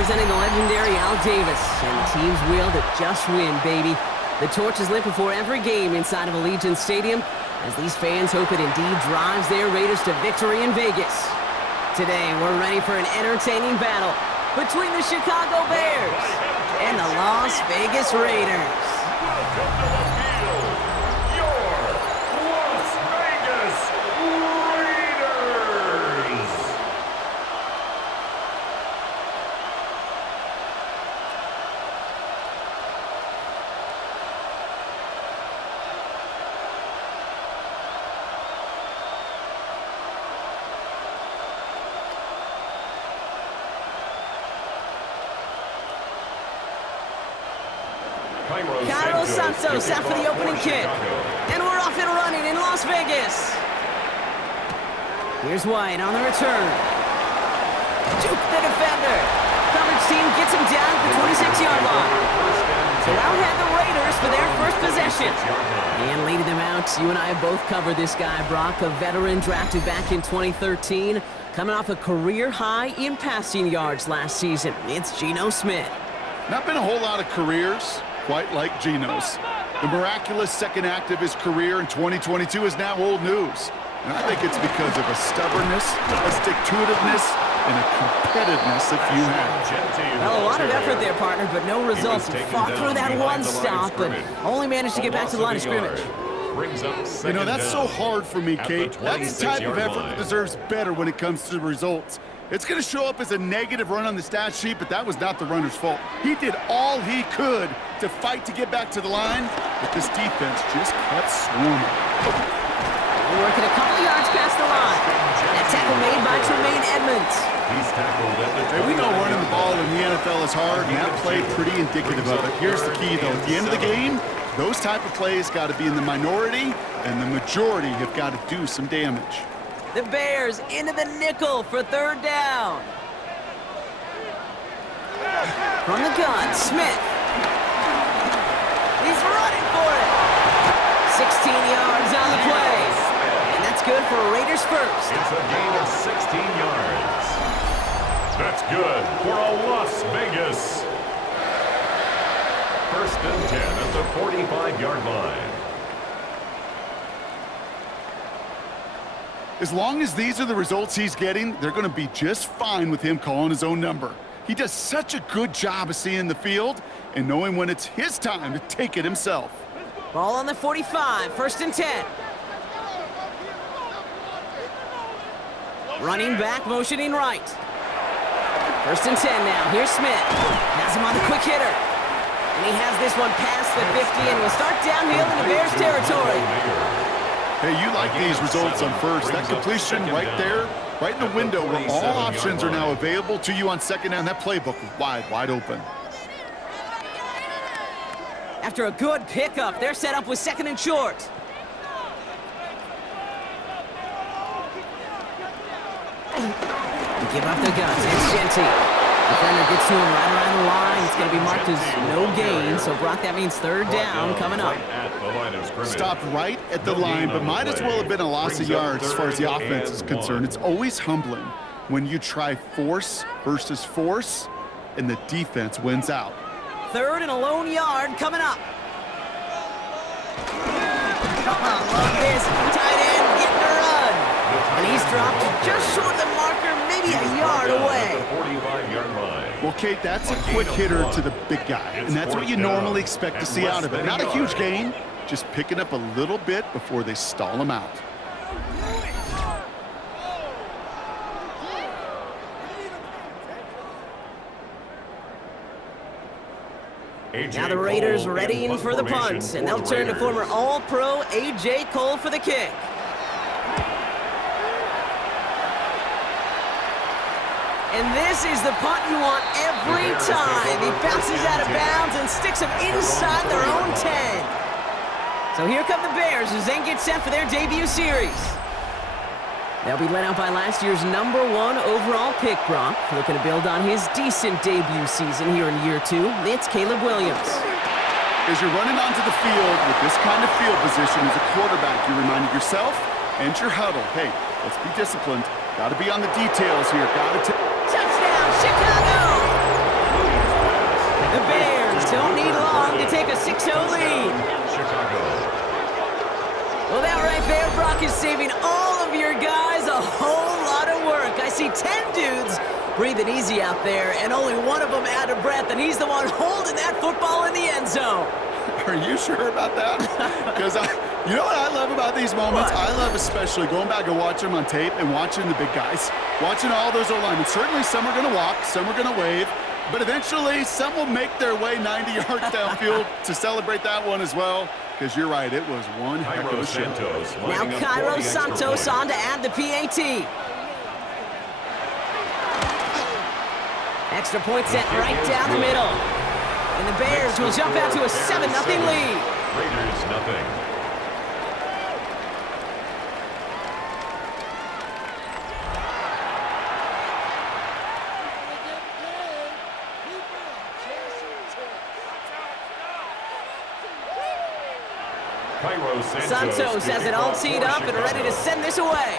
representing the legendary Al Davis. And the team's will to just win, baby. The torch is lit before every game inside of Allegiant Stadium, as these fans hope it indeed drives their Raiders to victory in Vegas. Today, we're ready for an entertaining battle between the Chicago Bears and the Las Vegas Raiders. Welcome to the field, your Las Vegas Raiders. Cairo Santos out for the opening kick. And we're off and running in Las Vegas. Here's White on the return. Juke the defender. Coverage team gets him down at the 26-yard line. So out head the Raiders for their first possession. And leading them out, you and I have both covered this guy, Brock, a veteran drafted back in 2013, coming off a career high in passing yards last season. It's Geno Smith. Not been a whole lot of careers quite like Geno's. The miraculous second act of his career in 2022 is now old news. And I think it's because of a stubbornness, a stick-to-itiveness, and a competitiveness that few have. Well, a lot of effort there, partner, but no results. He fought through that one stop, but only managed to get back to the line of scrimmage. You know, that's so hard for me, Kate. That's the type of effort that deserves better when it comes to the results. It's going to show up as a negative run on the stat sheet, but that was not the runner's fault. He did all he could to fight to get back to the line, but this defense just kept swarming. We're working a couple yards past the line. That tackle made by Tremaine Edmonds. He's tackled at the Hey, we know running the ball in the NFL is hard, and that play pretty indicative of it. Here's the key, though. At the end of the game, those type of plays got to be in the minority, and the majority have got to do some damage. The Bears into the nickel for third down. From the gun, Smith. He's running for it. 16 yards on the play. And that's good for Raiders first. It's a gain of 16 yards. That's good for a Las Vegas. First and 10 at the 45-yard line. As long as these are the results he's getting, they're going to be just fine with him calling his own number. He does such a good job of seeing the field and knowing when it's his time to take it himself. Ball on the 45, first and 10. Running back, motioning right. First and 10 now. Here's Smith. Has him on the quick hitter. And he has this one past the 50 and will start downhill into Bears territory. Hey, you like these results on first. That completion right there, right in the window where all options are now available to you on second down. That playbook wide open. After a good pickup, they're set up with second and short. They give up the guns. It's Genty. Defender gets to him right around the line. It's going to be marked as no gain. So, Brock, that means third down coming up. Stopped right at the line, but might as well have been a loss of yards as far as the offense is concerned. It's always humbling when you try force versus force, and the defense wins out. Third and a lone yard coming up. Love this. Tight end getting a run. And he's dropped just short of the marker, maybe a yard away. Well, Kate, that's a quick hitter to the big guy, and that's what you normally expect to see out of it. Not a huge gain, just picking up a little bit before they stall him out. Now the Raiders readying for the punt, and they'll turn to former All-Pro A.J. Cole for the kick. And this is the punt you want every time. He bounces out of bounds and sticks him inside their own 10. So here come the Bears as they get set for their debut series. They'll be led out by last year's #1 overall pick, Brock. Looking to build on his decent debut season here in year 2. It's Caleb Williams. As you're running onto the field with this kind of field position as a quarterback, you're reminding yourself and your huddle, hey, let's be disciplined. Got to be on the details here. Got to touchdown, Chicago! don't need long to take a 6-0 lead. Chicago. Well, that right there, Brock, is saving all of your guys a whole lot of work. I see 10 dudes breathing easy out there, and only one of them out of breath, and he's the one holding that football in the end zone. Are you sure about that? Because you know what I love about these moments? What? I love especially going back and watching them on tape and watching the big guys, watching all those O-linemen. Certainly some are going to walk, some are going to wave, but eventually some will make their way 90 yards downfield to celebrate that one as well. Because you're right, it was one heck of a show. Now Cairo Santos on to add the PAT. Extra point sent right down the middle. And the Bears will jump out to a 7-0 lead. Raiders nothing. Santos has it all teed up and ready to send this away.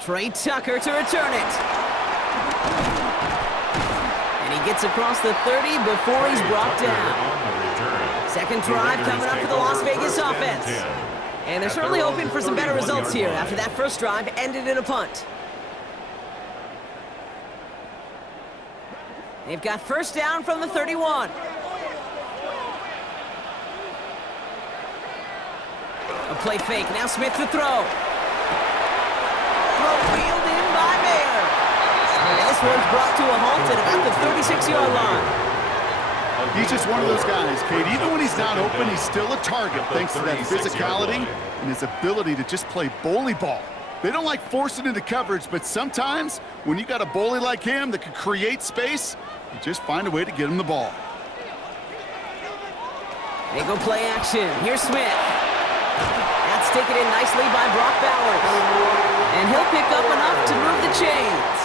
Trey Tucker to return it. And he gets across the 30 before he's brought down. Second drive coming up for the Las Vegas offense. And they're certainly hoping for some better results here after that first drive ended in a punt. They've got first down from the 31. A play fake. Now Smith to throw. Throw wheeled in by Mayer. And this one's brought to a halt at about the 36-yard line. He's just one of those guys, Kate. Even when he's not open, he's still a target thanks to that physicality and his ability to just play bully ball. They don't like forcing into coverage, but sometimes when you got a bully like him that can create space, you just find a way to get him the ball. They go play action. Here's Smith. That's taken in nicely by Brock Bowers. And he'll pick up enough to move the chains.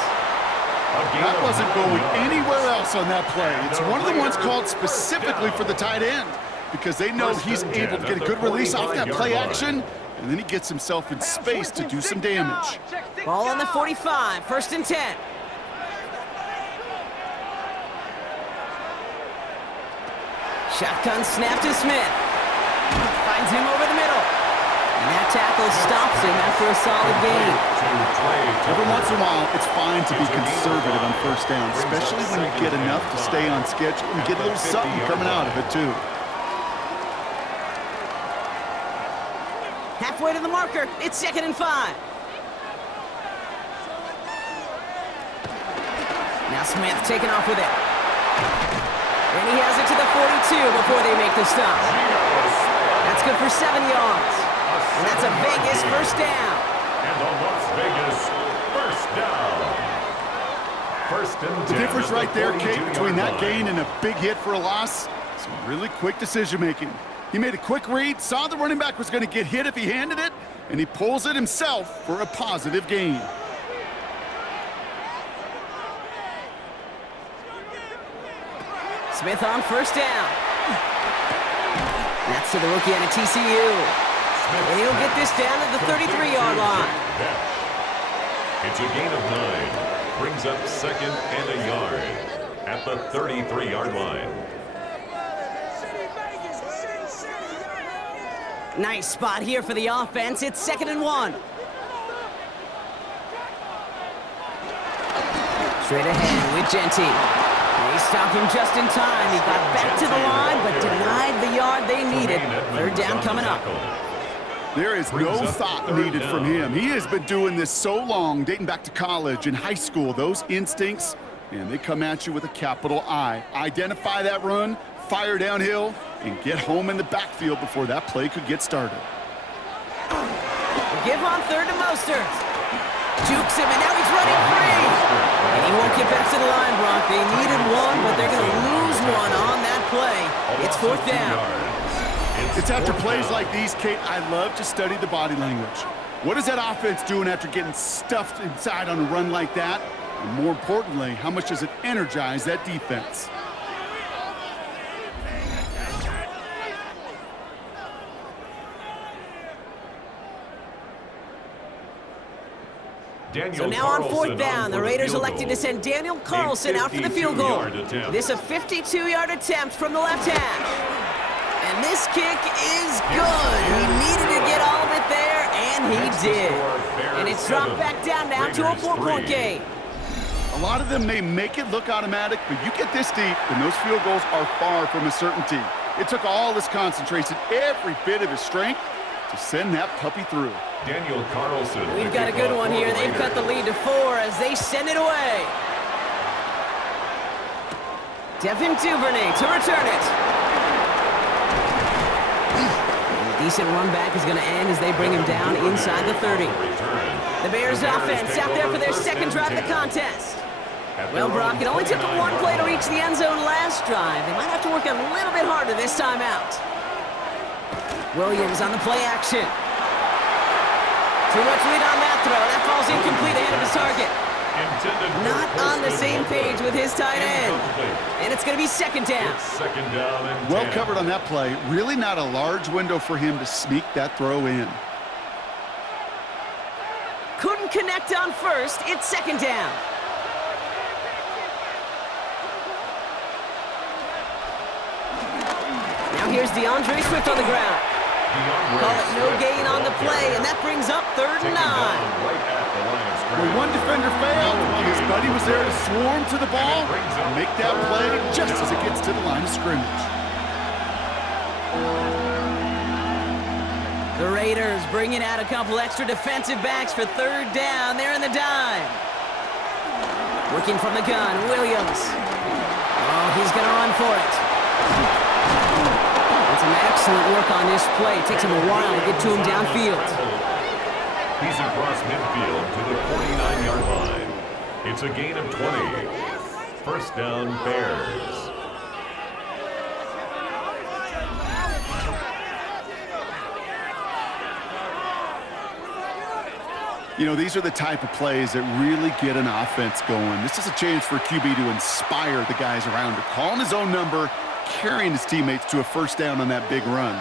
That wasn't going anywhere else on that play. It's one of the ones called specifically for the tight end because they know he's able to get a good release off that play action, and then he gets himself in space to do some damage. Ball on the 45, 1st and 10. Shotgun snap to Smith. Finds him over the middle. And that tackle stops him after a solid gain. Every once in a while, it's fine to be conservative on first down, especially when you get enough to stay on schedule and get a little something coming out of it, too. Halfway to the marker. It's 2nd and 5. Now Smith taking off with it. And he has it to the 42 before they make the stop. That's good for 7 yards. And that's a Vegas first down. And a Las Vegas first down. First and 10. The difference right there, Kate, between that gain and a big hit for a loss, some really quick decision-making. He made a quick read, saw the running back was going to get hit if he handed it, and he pulls it himself for a positive gain. Smith on first down. That's to the rookie out of TCU. And he'll get this down to the 33-yard line. It's a gain of 9. Brings up 2nd and a yard at the 33-yard line. Nice spot here for the offense. It's 2nd and 1. Straight ahead with Genty. They stop him just in time. He got back to the line, but denied the yard they needed. 3rd down coming up. There is no thought needed from him. He has been doing this so long, dating back to college and high school. Those instincts, and they come at you with a capital I. Identify that run, fire downhill, and get home in the backfield before that play could get started. Give on 3rd to Mostert. Jukes him, and now he's running free. And he won't get back to the line, Brock. They needed one, but they're going to lose one on that play. It's 4th down. It's after plays like these, Kate, I love to study the body language. What is that offense doing after getting stuffed inside on a run like that? And more importantly, how much does it energize that defense? So now on fourth down, the Raiders elected to send Daniel Carlson out for the field goal. This a 52-yard attempt from the left hash. And this kick is good. He needed to get all of it there, and he did. And it's dropped back down now to a 4-point game. A lot of them may make it look automatic, but you get this deep, and those field goals are far from a certainty. It took all his concentration, every bit of his strength, to send that puppy through. Daniel Carlson. We've got a good one here. They've cut the lead to 4 as they send it away. Devin Duvernay to return it. A decent run back is going to end as they bring him down inside the 30. The Bears offense out there for their second drive of the contest. Well, Brock, it only took them one play to reach the end zone last drive. They might have to work a little bit harder this time out. Williams on the play action. Too much lead on that throw. That falls incomplete ahead of his target. Not on the same page with his tight end. And it's going to be second down. Second down and 10. Well covered on that play. Really not a large window for him to sneak that throw in. Couldn't connect on first. It's second down. Now here's DeAndre Swift on the ground. Call it no gain on the play, and that brings up 3rd and 9. When one defender failed, his buddy was there to swarm to the ball and make that play just as it gets to the line of scrimmage. The Raiders bringing out a couple extra defensive backs for 3rd down. They're in the dime. Working from the gun, Williams. Oh, he's going to run for it. Some excellent work on this play. It takes him a while to get to him downfield. He's across midfield to the 49-yard line. It's a gain of 20. First down, Bears. You know, these are the type of plays that really get an offense going. This is a chance for QB to inspire the guys around him. Calling his own number, carrying his teammates to a first down on that big run.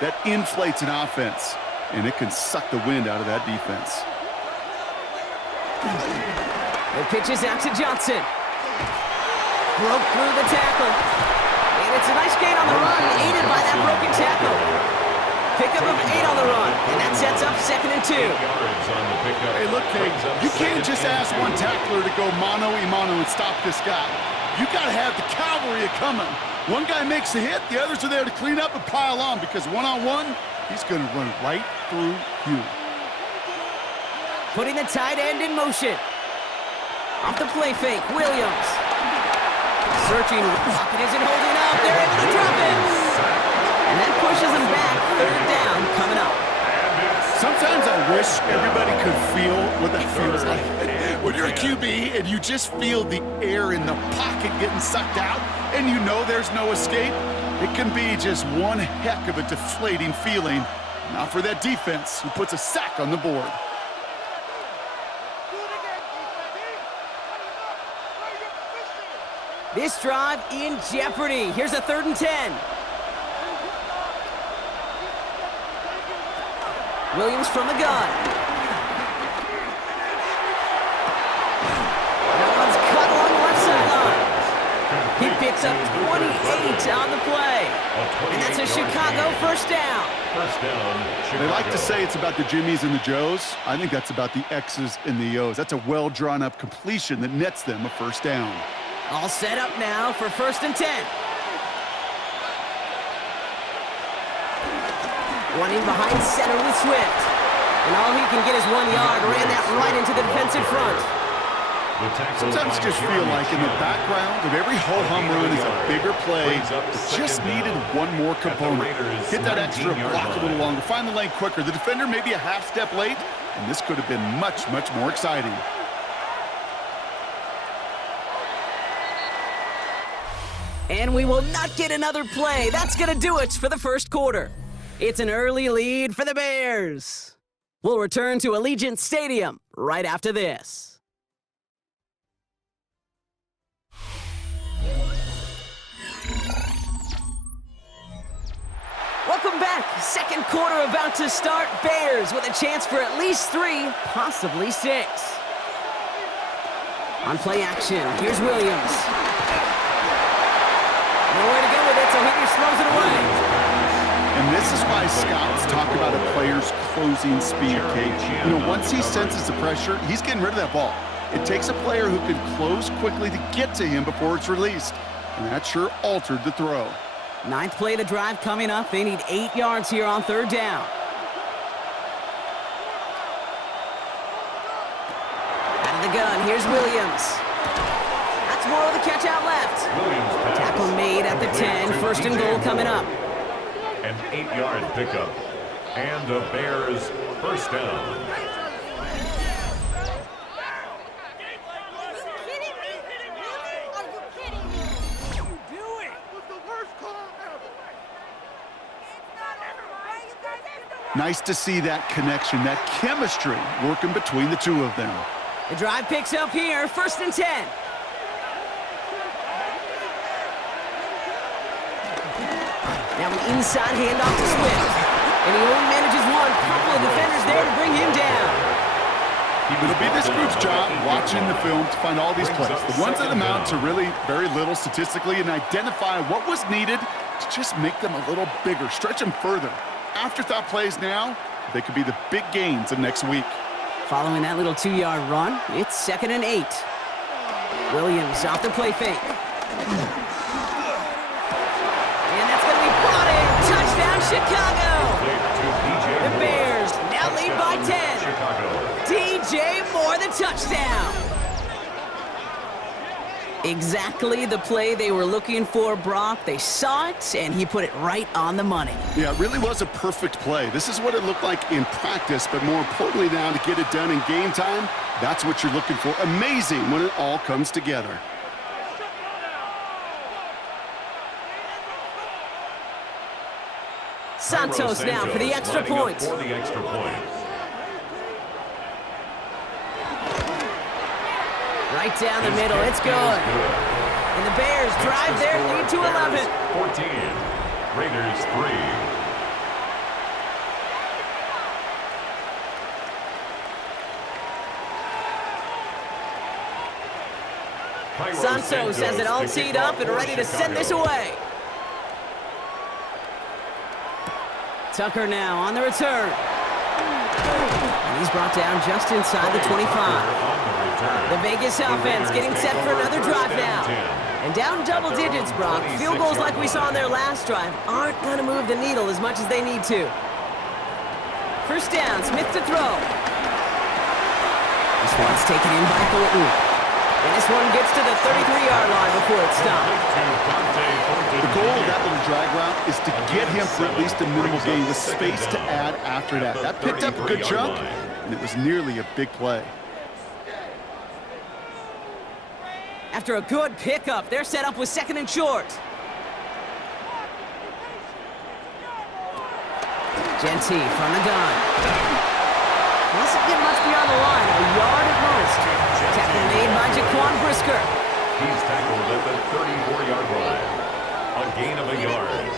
That inflates an offense, and it can suck the wind out of that defense. The pitch is out to Johnson. Broke through the tackle. And it's a nice gain on the run, aided by that broken tackle. Pickup of 8 on the run, and that sets up 2nd and 2. Hey, look, Kate, you can't just ask one tackler to go mano-a-mano and stop this guy. You got to have the cavalry coming. One guy makes a hit, the others are there to clean up and pile on, because one-on-one, he's going to run right through you. Putting the tight end in motion. Off the play fake, Williams. Searching, Rocket isn't holding up, they're able to drop it. And that pushes him back, 3rd down coming up. Sometimes I wish everybody could feel what that feels like. When you're a QB and you just feel the air in the pocket getting sucked out and you know there's no escape, it can be just one heck of a deflating feeling. Not for that defense who puts a sack on the board. This drive in jeopardy. Here's a 3rd and 10. Williams from the gun. That one's cut along the left sideline. He picks up 28 on the play. And that's a Chicago first down. First down, Chicago. They like to say it's about the Jimmies and the Joes. I think that's about the X's and the O's. That's a well-drawn-up completion that nets them a first down. All set up now for 1st and 10. One in behind center with Swift. And all he can get is 1 yard. Ran that right into the defensive front. Sometimes just feel like in the background of every ho-hum run is a bigger play. It just needed one more component. Hit that extra block a little longer. Find the lane quicker. The defender may be a half step late, and this could have been much, much more exciting. And we will not get another play. That's going to do it for the first quarter. It's an early lead for the Bears. We'll return to Allegiant Stadium right after this. Welcome back. Second quarter about to start. Bears with a chance for at least 3, possibly 6. On play action, here's Williams. Nowhere to go with it, so Henry slows it away. And this is why scouts talk about a player's closing speed, Kate. You know, once he senses the pressure, he's getting rid of that ball. It takes a player who can close quickly to get to him before it's released. And that sure altered the throw. Ninth play of the drive coming up. They need 8 yards here on third down. Out of the gun, here's Williams. That's more of the catch out left. Tackle made at the 10. First and goal coming up. An 8-yard pickup. And the Bears first down. Nice to see that connection, that chemistry working between the two of them. The drive picks up here, first and 10. Now an inside handoff to Swift. And he only manages one. Couple of defenders there to bring him down. It'll be this group's job watching the film to find all these plays. The ones that amount to really very little statistically and identify what was needed to just make them a little bigger, stretch them further. Afterthought plays now, they could be the big gains of next week. Following that little 2-yard run, it's 2nd and 8. Williams off the play fake. And that's going to be brought in. Touchdown, Chicago. The Bears now lead by 10. DJ Moore, the touchdown. Exactly the play they were looking for, Brock. They saw it, and he put it right on the money. Yeah, it really was a perfect play. This is what it looked like in practice, but more importantly now to get it done in game time, that's what you're looking for. Amazing when it all comes together. Santos now for the extra point. Right down the middle, it's good. And the Bears drive their lead to 11. 14, Raiders 3. Santos has it all teed up and ready to send this away. Tucker now on the return. And he's brought down just inside the 25. The Vegas offense getting set for another drive now. And down double digits, Brock. Field goals like we saw on their last drive aren't going to move the needle as much as they need to. First down, Smith to throw. This one's taken in by Thornton. And this one gets to the 33-yard line before it's stopped. The goal of that little drag route is to get him for at least a minimal gain with space to add after that. That picked up a good chunk, and it was nearly a big play. After a good pickup, they're set up with 2nd and short. Genty from the gun. Doesn't get much beyond the line, a yard at most. Tackle made by Jaquan Brisker. He's tackled at the 34-yard line. A gain of a yard.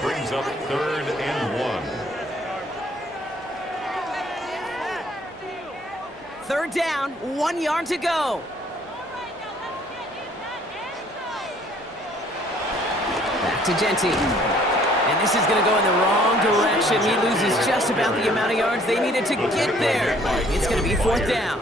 Brings up 3rd and 1. Third down, 1 yard to go. Back to Genty. And this is going to go in the wrong direction. He loses just about the amount of yards they needed to get there. It's going to be 4th down.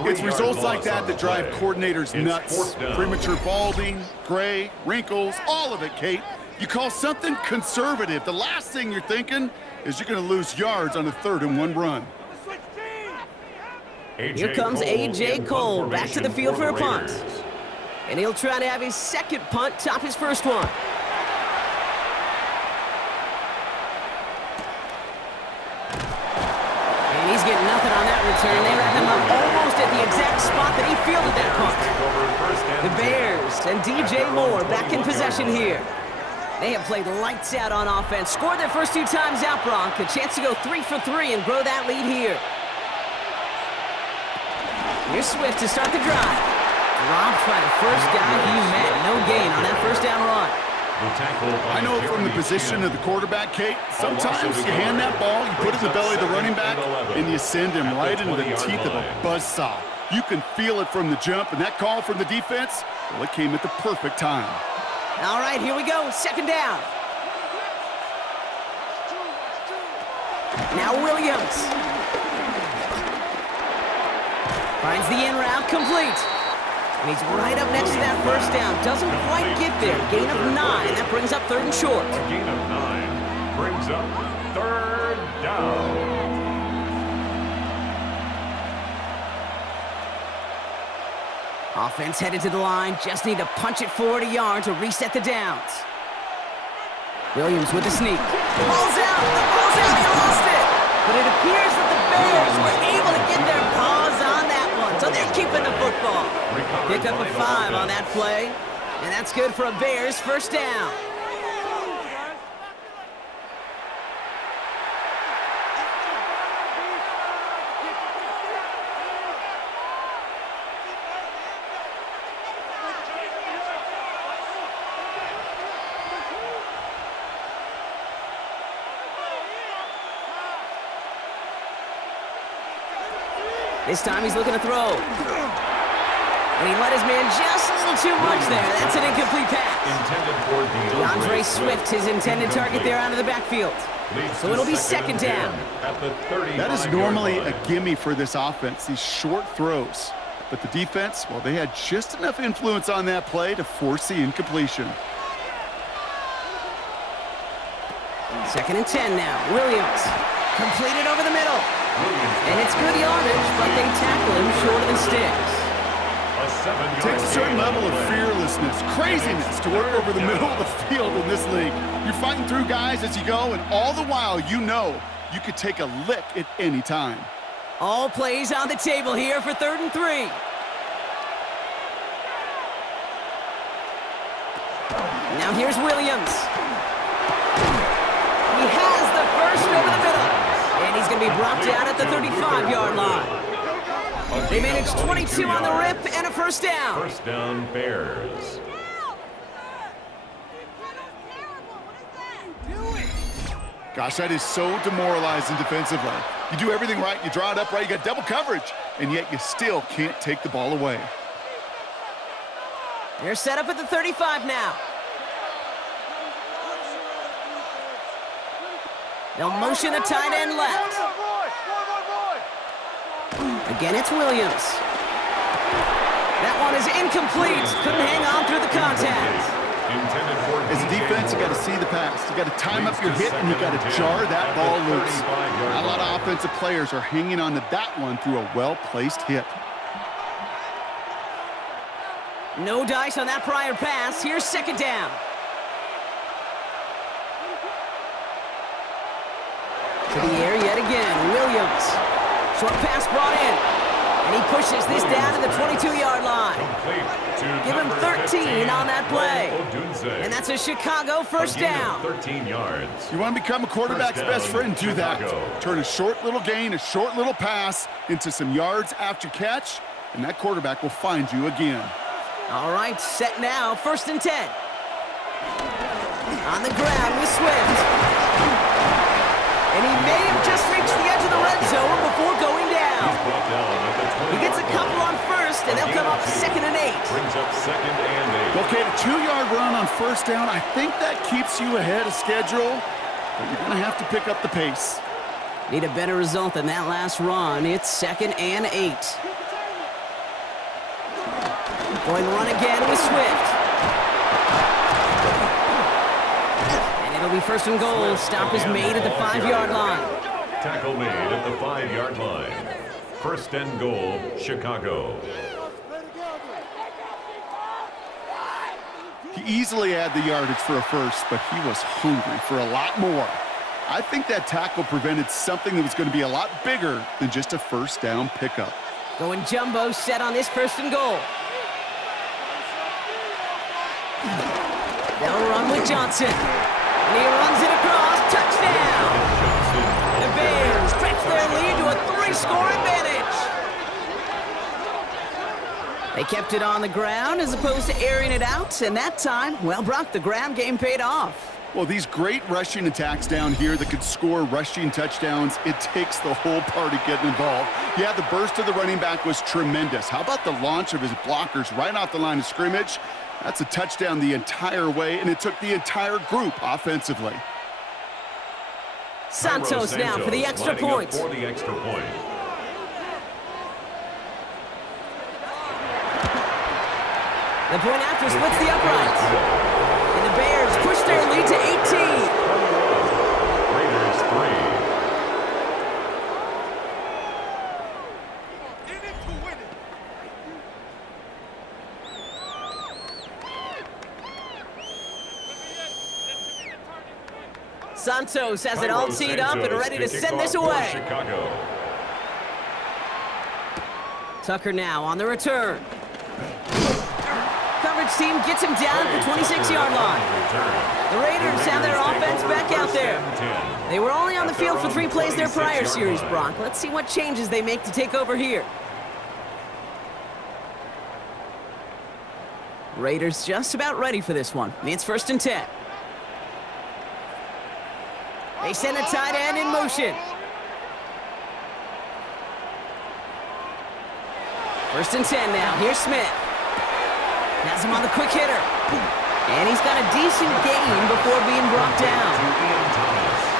It's results like that that drive coordinators nuts. Premature balding, gray, wrinkles, all of it, Kate. You call something conservative. The last thing you're thinking is you're going to lose yards on a 3rd and 1 run. Here comes A.J. Cole back to the field for a punt. And he'll try to have his 2nd punt top his 1st one. And he's getting nothing on that return. They wrap him up almost at the exact spot that he fielded that punt. The Bears and DJ Moore back in possession here. They have played lights out on offense. Scored their first 2 times out, Brock. A chance to go 3 for 3 and grow that lead here. Here's Swift to start the drive. Robbed by the first guy he met. No gain on that first down run. I know from the position of the quarterback, Kate, sometimes you hand that ball, you put it in the belly of the running back, and you send him right into the teeth of a buzzsaw. You can feel it from the jump, and that call from the defense, well, it came at the perfect time. All right, here we go. Second down. Now Williams. Finds the in route complete. And he's right up next to that first down. Doesn't quite get there. Gain of 9. That brings up 3rd and short. A gain of 9 brings up 3rd down. Offense headed to the line. Just need to punch it forward a yard to reset the downs. Williams with the sneak. Ball's out. The ball's out. He lost it. But it appears that the Bears were able to get their paws on that one. So they're keeping the football. Pick up a 5 on that play. And that's good for a Bears first down. This time he's looking to throw. And he let his man just a little too much there. That's an incomplete pass. DeAndre Swift, his intended target there out of the backfield. So it'll be second down. That is normally a gimme for this offense, these short throws. But the defense, well, they had just enough influence on that play to force the incompletion. 2nd and 10 now. Williams. Completed over the middle. And it's good yardage, but they tackle him short of the sticks. It takes a certain level of fearlessness, craziness to work over the middle of the field in this league. You're fighting through guys as you go, and all the while you know you could take a lick at any time. All plays on the table here for 3rd and 3. Now here's Williams. He has the first over the middle. And he's going to be brought down at the 35-yard line. They managed 22 on the rip and a first down. First down, Bears. Gosh, that is so demoralizing defensively. You do everything right, you draw it up right, you got double coverage, and yet you still can't take the ball away. They're set up at the 35 now. They'll motion the tight end left. Again, it's Williams. That one is incomplete. Couldn't hang on through the contact. As a defense, you got to see the pass. You got to time up your hit, and you got to jar that ball loose. Not a lot of offensive players are hanging on to that one through a well-placed hit. No dice on that prior pass. Here's second down. To the air yet again. Williams. Short pass brought in. And he pushes this down to the 22-yard line. Give him 13 on that play. And that's a Chicago first down. 13 yards. You want to become a quarterback's best friend, do that. Turn a short little gain, a short little pass into some yards after catch, and that quarterback will find you again. All right, set now, 1st and 10. On the ground with Swift. And he may have just reached the edge of the red zone before going down. He gets a couple on first, and they'll come up 2nd and 8. Brings up 2nd and 8. Okay, the 2-yard run on first down, I think that keeps you ahead of schedule, but you're going to have to pick up the pace. Need a better result than that last run. It's 2nd and 8. Going to run again with Swift. And it'll be 1st and goal. Stop is made at the 5-yard line. Tackle made at the 5-yard line. 1st and goal, Chicago. He easily had the yardage for a first, but he was hungry for a lot more. I think that tackle prevented something that was going to be a lot bigger than just a first down pickup. Going jumbo set on this 1st and goal. They'll run with Johnson. And he runs it across. Touchdown! The Bears stretch their lead to a 3-score advantage. They kept it on the ground as opposed to airing it out. And that time, well, Brock, the ground game paid off. Well, these great rushing attacks down here that could score rushing touchdowns, it takes the whole party getting involved. Yeah, the burst of the running back was tremendous. How about the launch of his blockers right off the line of scrimmage? That's a touchdown the entire way, and it took the entire group offensively. Santos now for the extra point. For the extra point. The point after splits the uprights. And the Bears push their lead to 18. Raiders 3. Santos has it all teed up and ready to send this away. Chicago. Tucker now on the return. Coverage team gets him down at the 26-yard line. The Raiders have their offense back out there. They were only on the field for 3 plays their prior series, Brock. Let's see what changes they make to take over here. Raiders just about ready for this one. It's 1st and 10. They send a tight end in motion. 1st and 10 now. Here's Smith. Has him on the quick hitter. And he's got a decent gain before being brought down.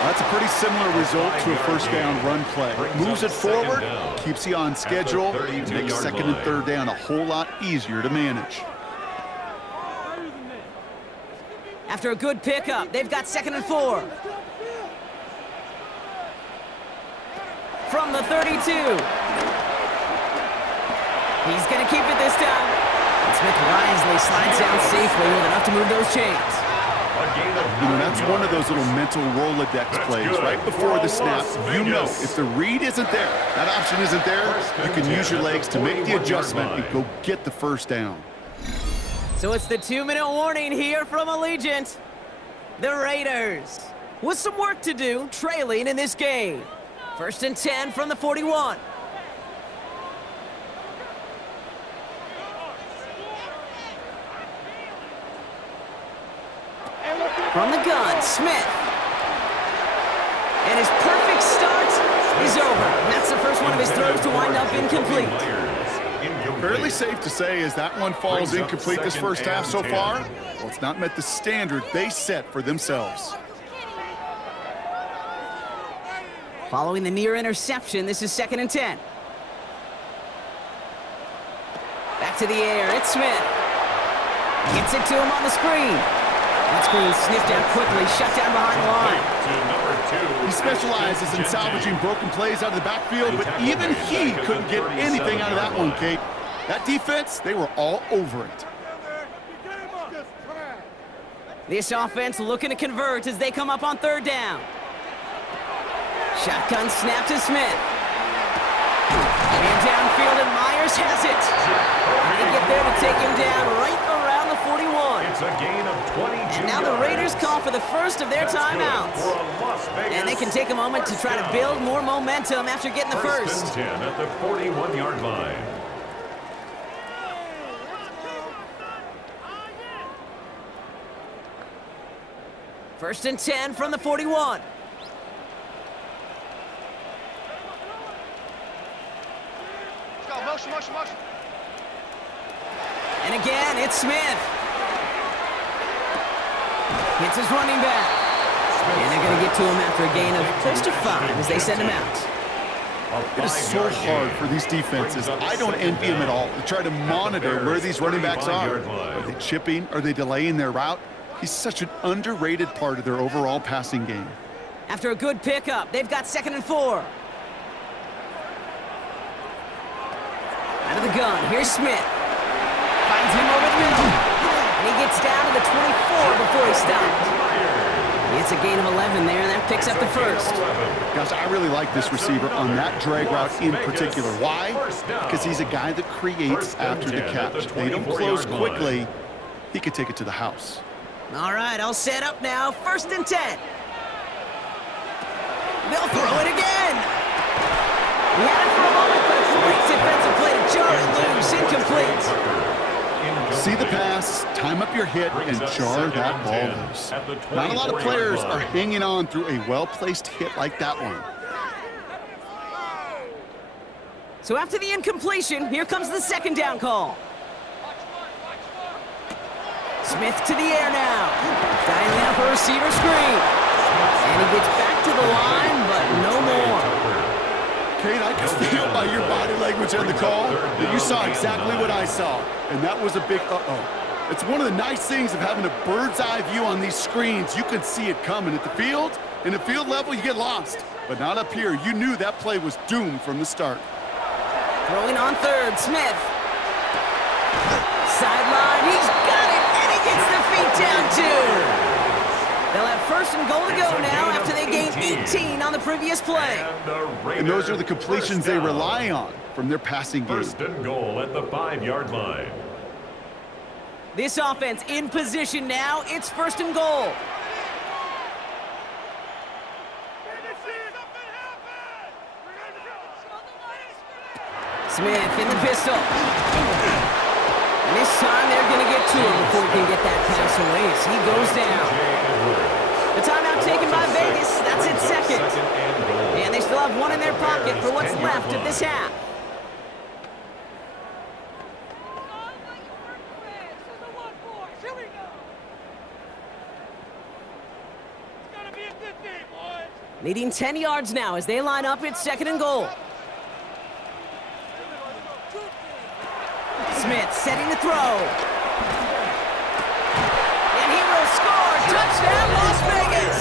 That's a pretty similar result to a first down run play. Moves it forward, keeps you on schedule, makes 2nd and 3rd down a whole lot easier to manage. After a good pickup, they've got 2nd and 4. From the 32. He's going to keep it this time. And Smith wisely slides down safely with enough to move those chains. That's one of those little mental Rolodex plays. Right before the snap, you know if the read isn't there, that option isn't there, you can use your legs to make the adjustment and go get the first down. So it's the 2-minute warning here from Allegiant. The Raiders with some work to do, trailing in this game. 1st and 10 from the 41. From the gun, Smith. And his perfect start is over. And that's the first one of his throws to wind up incomplete. Fairly safe to say as that one falls incomplete this first half so far, well, it's not met the standard they set for themselves. Following the near interception, this is 2nd and 10. Back to the air, it's Smith. Gets it to him on the screen. That screen sniffed out quickly, shut down behind the line. He specializes in salvaging broken plays out of the backfield, but even he couldn't get anything out of that one, Kate. That defense, they were all over it. This offense looking to convert as they come up on 3rd down. Shotgun snap to Smith. And downfield, and Myers has it. They get there to take him down right around the 41. It's a gain of 22. And now the Raiders call for the first of their timeouts. And they can take a moment to try to build more momentum after getting the first. 1st and 10 at the 41-yard line. First and 10 from the 41. Motion, motion, motion. And again, it's Smith. Hits his running back. And they're going to get to him after a gain of close to 5 as they send him out. It is so hard for these defenses. I don't envy them at all. They try to monitor where these running backs are. Are they chipping? Are they delaying their route? He's such an underrated part of their overall passing game. After a good pickup, they've got 2nd and 4. Out of the gun, here's Smith. Finds him over the middle. And he gets down to the 24 before he stopped. It's a gain of 11 there, and that picks up the first. Gosh, I really like this receiver on that drag route in particular. Why? Because he's a guy that creates after the catch. They don't close quickly. He could take it to the house. All right, all set up now. 1st and 10. They'll throw it again. He had it for a moment, but a great defensive play to jar it loose. Incomplete. See the pass, time up your hit, and jar that ball loose. Not a lot of players are hanging on through a well-placed hit like that one. So after the incompletion, here comes the second down call. Smith to the air now. Dialing up a receiver screen. And he gets back to the line, but no more. Kate, I can feel by your body language on the call that you saw exactly what I saw. And that was a big uh-oh. It's one of the nice things of having a bird's eye view on these screens. You can see it coming at the field. In the field level, you get lost. But not up here. You knew that play was doomed from the start. Throwing on third, Smith. Sideline, he's got it, and he gets the feet down too. They'll have first and goal to go now after they gained 18 on the previous play. And those are the completions they rely on from their passing game. First and goal at the 5-yard line. This offense in position now. It's first and goal. Smith in the pistol. And this time they're going to get to him before he can get that pass away as he goes down. The timeout taken by Vegas. That's its second. And they still have one in their pocket for what's left of this half. Needing 10 yards now as they line up. It's second and goal. Smith setting the throw. And he will score. Touchdown, Las Vegas.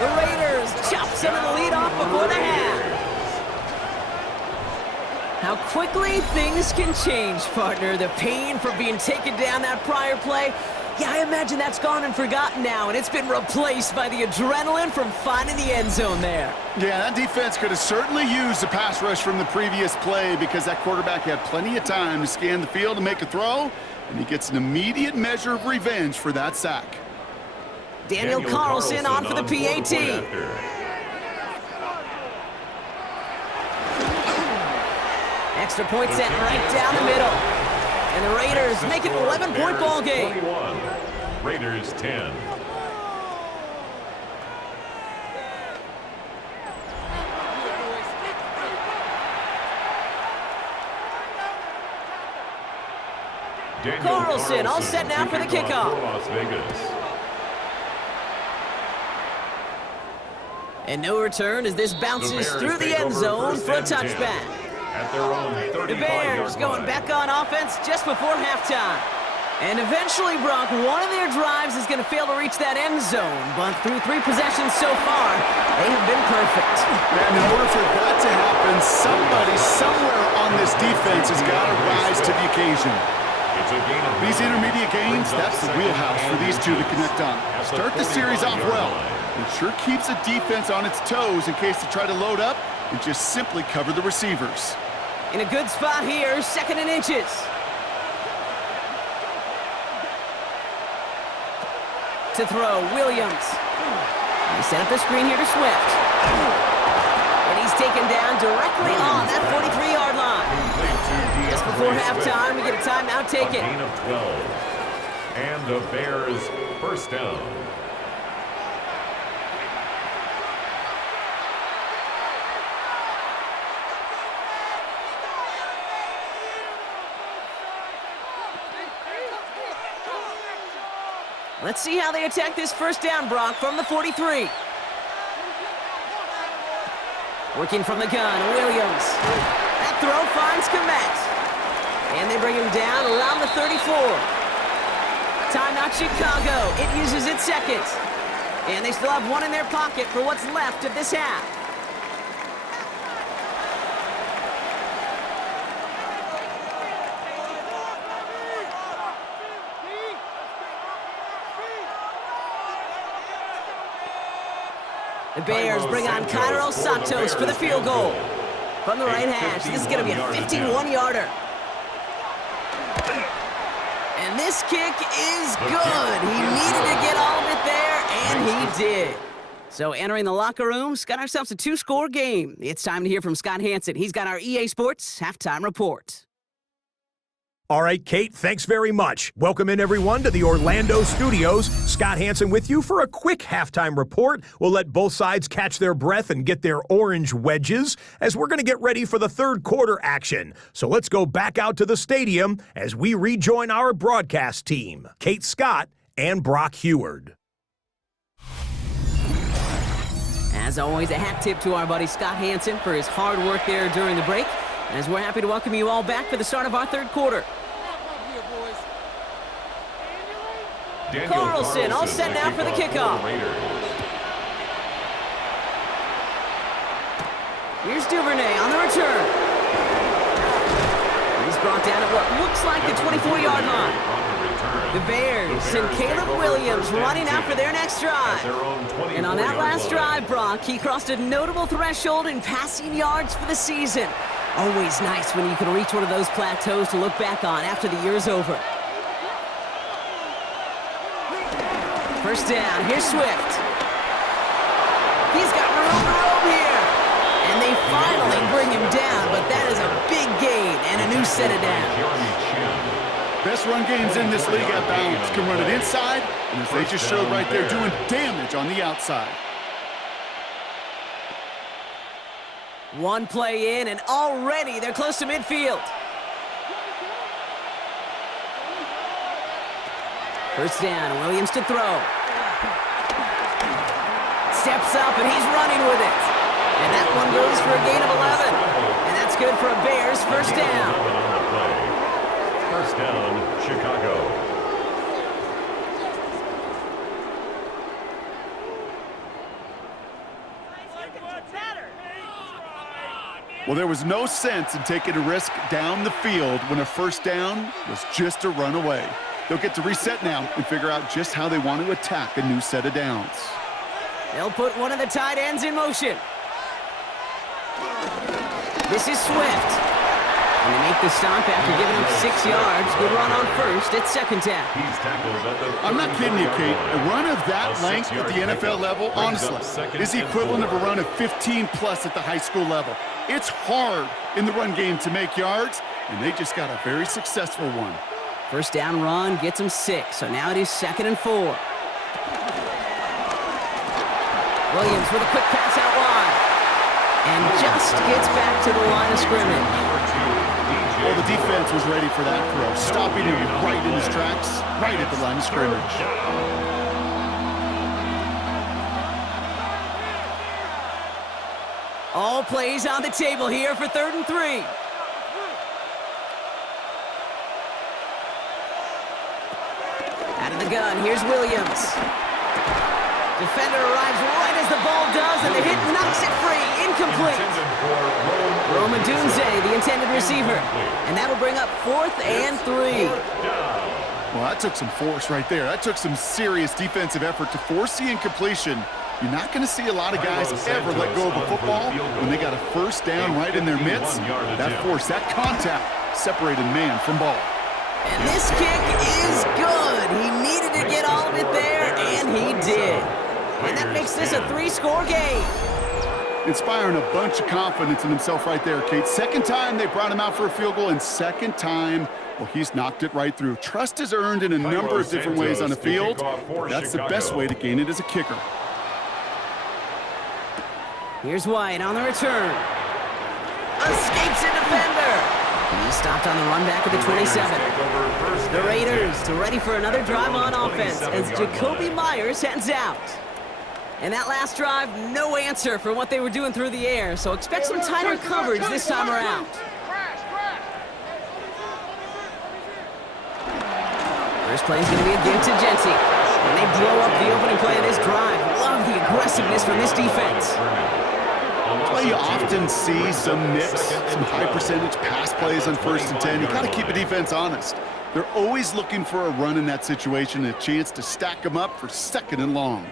The Raiders chop some of the lead off before the half. How quickly things can change, partner. The pain for being taken down that prior play. Yeah, I imagine that's gone and forgotten now, and it's been replaced by the adrenaline from finding the end zone there. Yeah, that defense could have certainly used the pass rush from the previous play because that quarterback had plenty of time to scan the field and make a throw, and he gets an immediate measure of revenge for that sack. Daniel Carlson on for the PAT. Extra point set right down the middle. And the Raiders make it an 11-point ball game. 21, Raiders 10. Carlson all set now for the kickoff. Las Vegas. And no return as this bounces through the end zone for a touchback. At their own 35-yard The Bears going back on offense just before halftime. And eventually, Brock, one of their drives is going to fail to reach that end zone. But through 3 possessions so far, they have been perfect. And in order for that to happen, somebody somewhere on this defense has got to rise to the occasion. These intermediate gains, that's the wheelhouse for these two to connect on. Start the series off well. It sure keeps the defense on its toes in case they try to load up and just simply cover the receivers. In a good spot here, second and inches. To throw, Williams. He set up the screen here to Swift. And he's taken down directly on that 43-yard line. Just before halftime, we get a timeout taken. A gain of 12. And the Bears first down. Let's see how they attack this first down, Brock, from the 43. Working from the gun, Williams. That throw finds Komet. And they bring him down around the 34. Timeout Chicago. It uses its second. And they still have one in their pocket for what's left of this half. The Bears bring on Cairo Santos for the field goal. From the right hash, this is going to be a 51-yarder. And this kick is good. He needed to get all of it there, and he did. So entering the locker room, got ourselves a 2-score game. It's time to hear from Scott Hansen. He's got our EA Sports halftime report. All right, Kate, thanks very much. Welcome in, everyone, to the Orlando studios. Scott Hansen with you for a quick halftime report. We'll let both sides catch their breath and get their orange wedges as we're going to get ready for the third quarter action. So let's go back out to the stadium as we rejoin our broadcast team, Kate Scott and Brock Heward. As always, a hat tip to our buddy Scott Hansen for his hard work there during the break, as we're happy to welcome you all back for the start of our third quarter. Carlson all set now for the kickoff. Here's Duvernay on the return. He's brought down at what looks like the 24-yard line. The Bears and Caleb Williams running out for their next drive. And on that last drive, Brock, he crossed a notable threshold in passing yards for the season. Always nice when you can reach one of those plateaus to look back on after the year's over. First down, here's Swift. He's got room to roam here. And they finally bring him down, but that is a big gain and a new set of downs. Best run games in this league at balance. Can run it inside, and as they just showed right there, doing damage on the outside. One play in, and already they're close to midfield. First down, Williams to throw. Steps up, and he's running with it. And that one goes for a gain of 11. And that's good for a Bears first down. First down, Chicago. Well, there was no sense in taking a risk down the field when a first down was just a run away. They'll get to reset now and figure out just how they want to attack a new set of downs. They'll put one of the tight ends in motion. This is Swift. And they make the stop after giving him 6 yards. Good run on first at second down. I'm not kidding you, Kate. A run of that length at the NFL level, honestly, is the equivalent of a run of 15-plus at the high school level. It's hard in the run game to make yards, and they just got a very successful one. First down run gets him 6, so now it is 2nd and 4. Williams with a quick pass out wide. And just gets back to the line of scrimmage. Well, the defense was ready for that throw, stopping him right in his tracks, right at the line of scrimmage. All plays on the table here for 3rd and 3. Out of the gun, here's Williams. Defender arrives right as the ball does, and the hit knocks it free. Incomplete. Roma Dunze, the intended receiver. And that'll bring up 4th and 3. Well, that took some force right there. That took some serious defensive effort to force the incompletion. You're not going to see a lot of guys ever let go of a football when they got a first down right in their midst. That force, that contact, separated man from ball. And this kick is good. He needed to get all of it there, and he did. And that makes this a 3-score game. Inspiring a bunch of confidence in himself right there, Kate. Second time they brought him out for a field goal, and second time, well, he's knocked it right through. Trust is earned in a number of different ways on the field. That's the best way to gain it as a kicker. Here's White on the return. Escapes a defender. He stopped on the run back at the 27. The Raiders are ready for another drive on offense as Jacoby Myers heads out. And that last drive, no answer for what they were doing through the air, so expect some tighter coverage this time around. First play is going to be a give to Genty. And they blow up the opening play of this drive. Love the aggressiveness from this defense. That's why you often see some mix, some high-percentage pass plays on 1st and 10. You got to keep a defense honest. They're always looking for a run in that situation and a chance to stack them up for 2nd and long.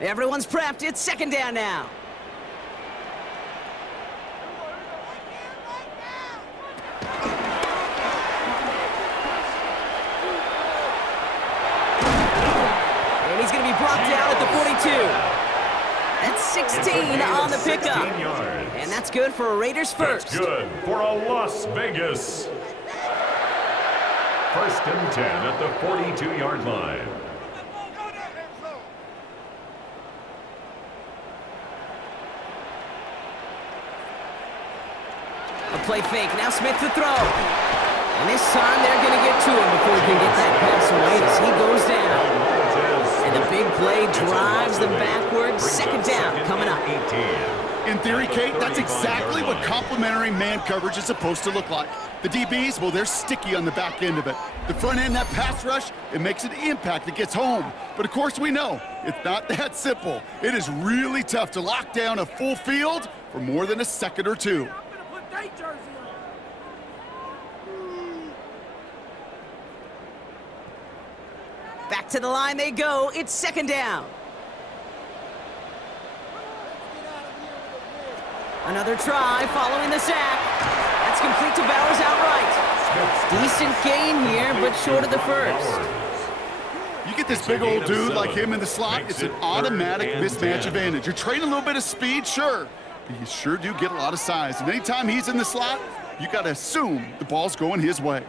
Everyone's prepped. It's 2nd down now. And he's going to be brought down at the 42. That's 6 16 on the pickup. 16 yards. And that's good for a Raiders first. That's good for a Las Vegas. First and 10 at the 42-yard line. A play fake. Now Smith to throw. And this time they're going to get to him before he can get that pass away as he goes down. And the big play drives them backwards. Second down coming up. In theory, Kate, that's exactly what complementary man coverage is supposed to look like. The DBs, well, they're sticky on the back end of it. The front end, that pass rush, it makes an impact that gets home. But of course we know, it's not that simple. It is really tough to lock down a full field for more than a second or two. Back to the line they go. It's second down. Another try following the sack. That's complete to Bowers outright. Decent gain here, but short of the first. You get this big old dude like him in the slot, it's an automatic mismatch advantage. You're trading a little bit of speed, sure, but you sure do get a lot of size. And anytime he's in the slot, you got to assume the ball's going his way.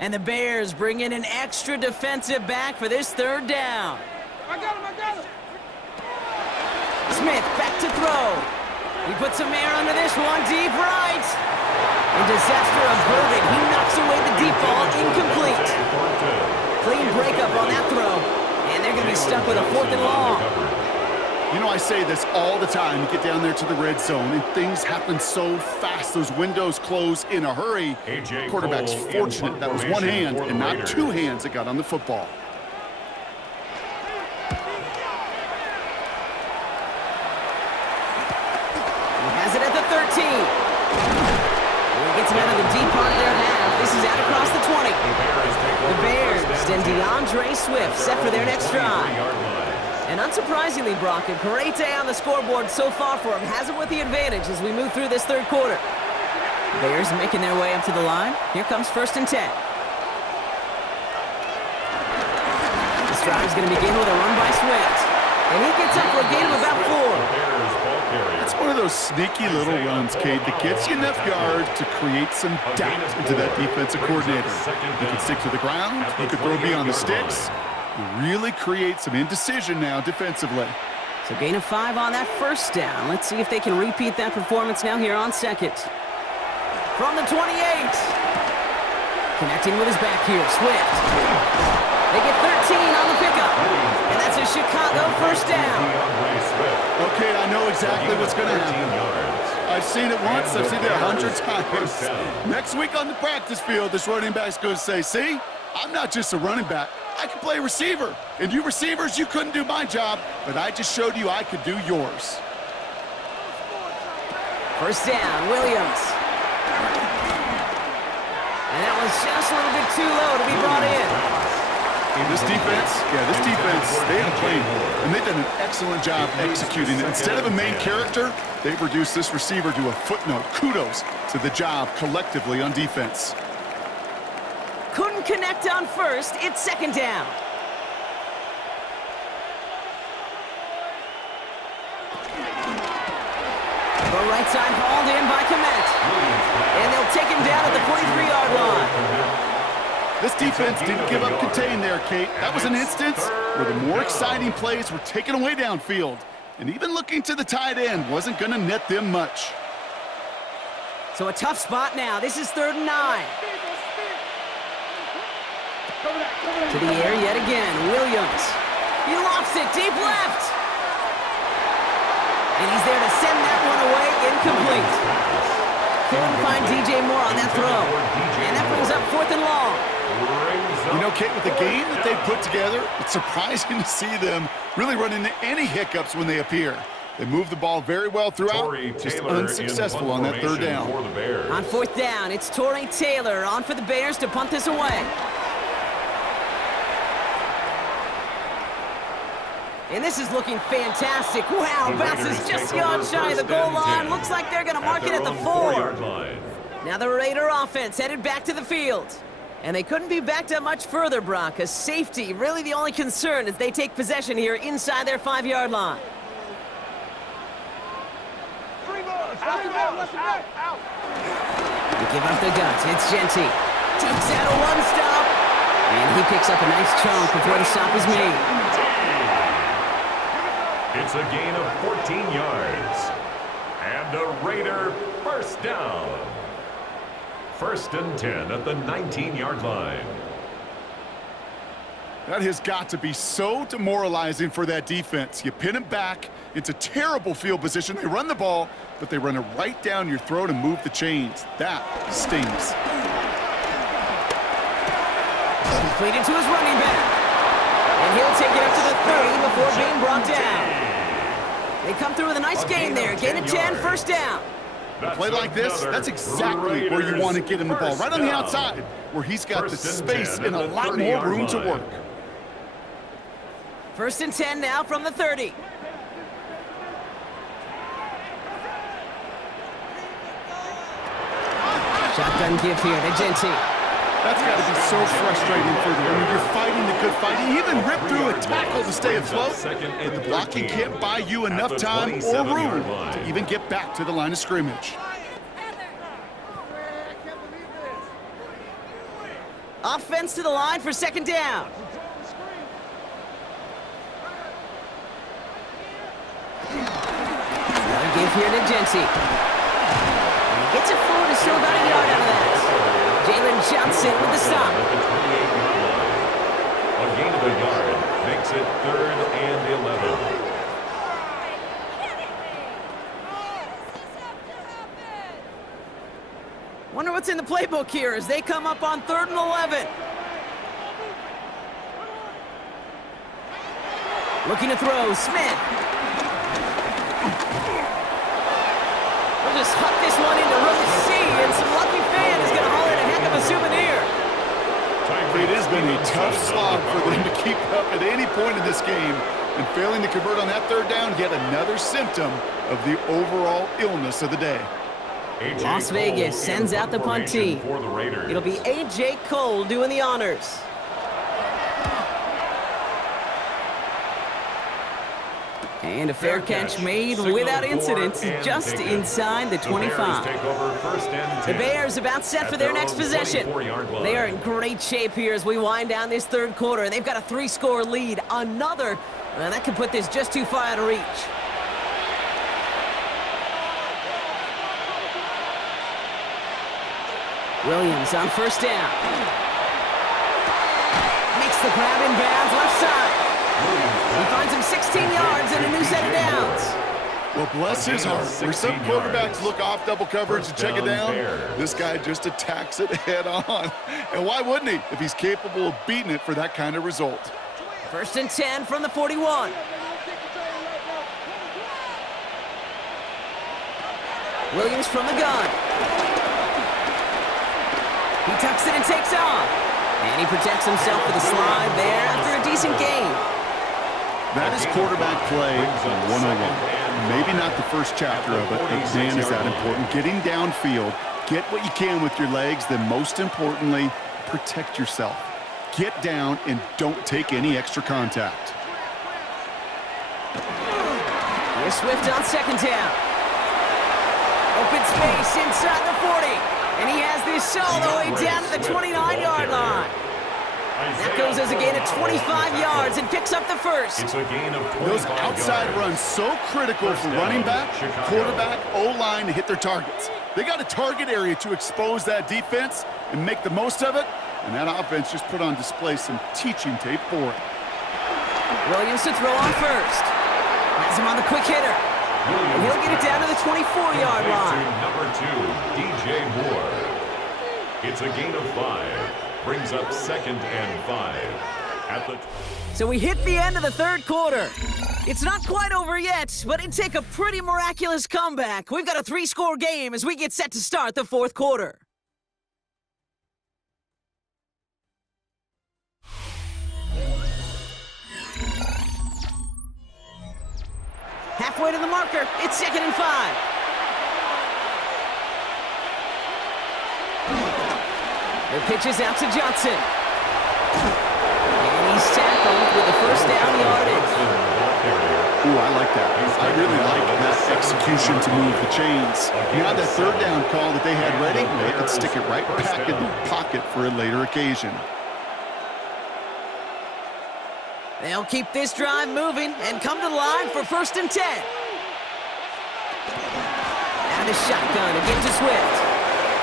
And the Bears bring in an extra defensive back for this third down. I got him. Smith back to throw. He puts some air under this one, deep right. And disaster averted. He knocks away the deep ball, incomplete. Clean breakup on that throw. And they're going to be stuck with a 4th and long. You know, I say this all the time. You get down there to the red zone, and things happen so fast. Those windows close in a hurry. Quarterback's fortunate. That was one hand and not two hands that got on the football. He has it at the 13. He gets him out of the deep part of their half. This is out across the 20. The Bears and DeAndre Swift set for their next drive. And unsurprisingly, Brock, a great day on the scoreboard so far for him. Has it with the advantage as we move through this third quarter. Bears making their way up to the line. Here comes 1st and 10. This drive is going to begin with a run by Swift. And he gets up for a gain of about 4. It's one of those sneaky little runs, Kate, that gets you enough yards to create some doubt into that defensive coordinator. You can stick to the ground. You can throw beyond the sticks. You really create some indecision now defensively. So gain of 5 on that first down. Let's see if they can repeat that performance now here on second. From the 28. Connecting with his back here, Swift. They get 13 on the pickup. And that's a Chicago first down. Okay, I know exactly what's going to happen. I've seen it once. I've seen it 100 times. Next week on the practice field, this running back's going to say, see, I'm not just a running back. I can play receiver. And you receivers, you couldn't do my job, but I just showed you I could do yours. First down, Williams. And that was just a little bit too low to be brought in. This defense, they have played, and they've done an excellent job executing it. Instead of a main character, they've reduced this receiver to a footnote. Kudos to the job collectively on defense. Couldn't connect on first. It's second down. The right side hauled in by Komet. And they'll take him down at the 43-yard line. This defense didn't give up contain there, Kate. That was an instance where the more exciting plays were taken away downfield. And even looking to the tight end wasn't going to net them much. So a tough spot now. This is 3rd and 9. To the air yet again, Williams. He lofts it deep left. And he's there to send that one away, incomplete. Couldn't find DJ Moore on that throw. And that brings up 4th and long. You know, Kate, with the game that they've put together, it's surprising to see them really run into any hiccups when they appear. They move the ball very well throughout, just unsuccessful on that 3rd down. On 4th down, it's Torrey Taylor on for the Bears to punt this away. And this is looking fantastic. Wow, bounces just shy of the goal line. Looks like they're going to mark it at the 4. Now the Raider offense headed back to the field. And they couldn't be backed up much further, Brock. A safety, really the only concern as they take possession here inside their 5-yard line. They give up the guts. It's Genty. Takes out a one-stop. And he picks up a nice chunk before the stop is made. It's a gain of 14 yards. And a Raider first down. 1st and 10 at the 19-yard line. That has got to be so demoralizing for that defense. You pin them back. It's a terrible field position. They run the ball, but they run it right down your throat and move the chains. That stings. Completed to his running back. And he'll take it up to the 30 before being brought down. They come through with a nice gain there. Gain of 10, first down. A play like this, that's exactly where you want to get him the ball. Right on the outside, where he's got the space and a lot more room to work. 1st and 10 now from the 30. Shotgun give here to Genty. That's got to be so frustrating for them. When you're fighting the good fight, you even rip through a tackle to stay afloat, but the blocking can't buy you enough time or room to even get back to the line of scrimmage. Offense to the line for 2nd down. Another give here to Genty. And he gets it forward, is still about a yard out of that. Jalen Johnson with the stop. A gain of a yard makes it 3rd and 11. Wonder what's in the playbook here as they come up on 3rd and 11. Looking to throw, Smith. We'll just huck this one into row C, and some lucky fan is going to haul in a heck of a souvenir. It has been a tough slog for them to keep up at any point in this game, and failing to convert on that 3rd down, yet another symptom of the overall illness of the day. Las Vegas sends out the punt team. It'll be A.J. Cole doing the honors. And a fair catch made without incident, just inside the 25. The Bears about set for their next possession. They are in great shape here as we wind down this 3rd quarter, and they've got a 3-score lead. Another, well, that could put this just too far out of reach. Williams on 1st down. Makes the grab in bounds, left side. He finds him 16 yards and a new set of downs. Well, bless his heart. Where some quarterbacks look off double coverage and check it down, this guy just attacks it head on. And why wouldn't he if he's capable of beating it for that kind of result? 1st and 10 from the 41. Williams from the gun. He tucks it and takes off. And he protects himself with a slide there after a decent gain. That is quarterback play 101. Maybe not the first chapter of it, but man, is that important. Getting downfield, get what you can with your legs, then most importantly, protect yourself. Get down and don't take any extra contact. Here's Swift on 2nd down. Open space inside the 40. And he has this all the way down to the 29-yard line. That goes as a gain of 25 yards and picks up the 1st. It's a gain of 25 Those outside runs so critical for running back, quarterback, O-line to hit their targets. They got a target area to expose that defense and make the most of it, and that offense just put on display some teaching tape for it. Williams to throw on 1st. Has him on the quick hitter. And he'll get it down to the 24-yard line. Number 2, DJ Moore. It's a gain of 5. Brings up 2nd and 5. So we hit the end of the 3rd quarter. It's not quite over yet, but it'd take a pretty miraculous comeback. We've got a 3-score game as we get set to start the 4th quarter. Halfway to the marker, it's 2nd and 5. The pitch is out to Johnson. And he's tackled with the 1st down yardage. Ooh, I like that. I really like that execution to move the chains. Now that third down call that they had ready, they could stick it right back in their pocket for a later occasion. They'll keep this drive moving and come to the line for 1st and 10. Now the shotgun again to Swift.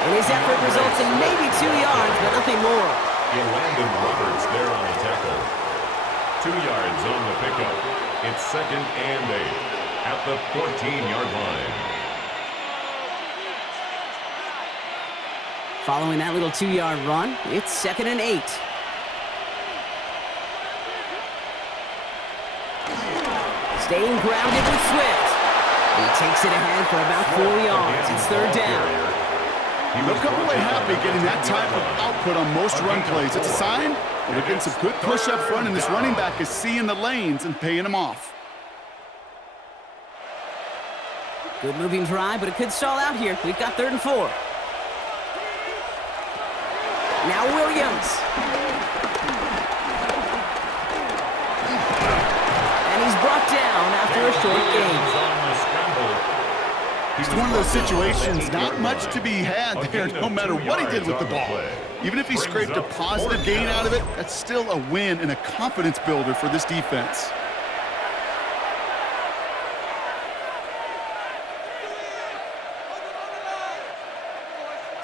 And his effort results in maybe 2 yards, but nothing more. Landon Roberts there on the tackle. 2 yards on the pickup. It's 2nd and 8 at the 14-yard line. Following that little 2-yard run, it's 2nd and 8. Staying grounded with Swift. He takes it ahead for about 4 yards. It's 3rd down. They'll come away happy getting that type of output on most run plays. It's a sign that they're getting some good push up front, and this running back is seeing the lanes and paying them off. Good moving drive, but it could stall out here. We've got 3rd and 4. Now Williams. And he's brought down after a short gain. It's one of those situations, not much to be had there, no matter what he did with the ball. Even if he scraped a positive gain out of it, that's still a win and a confidence builder for this defense.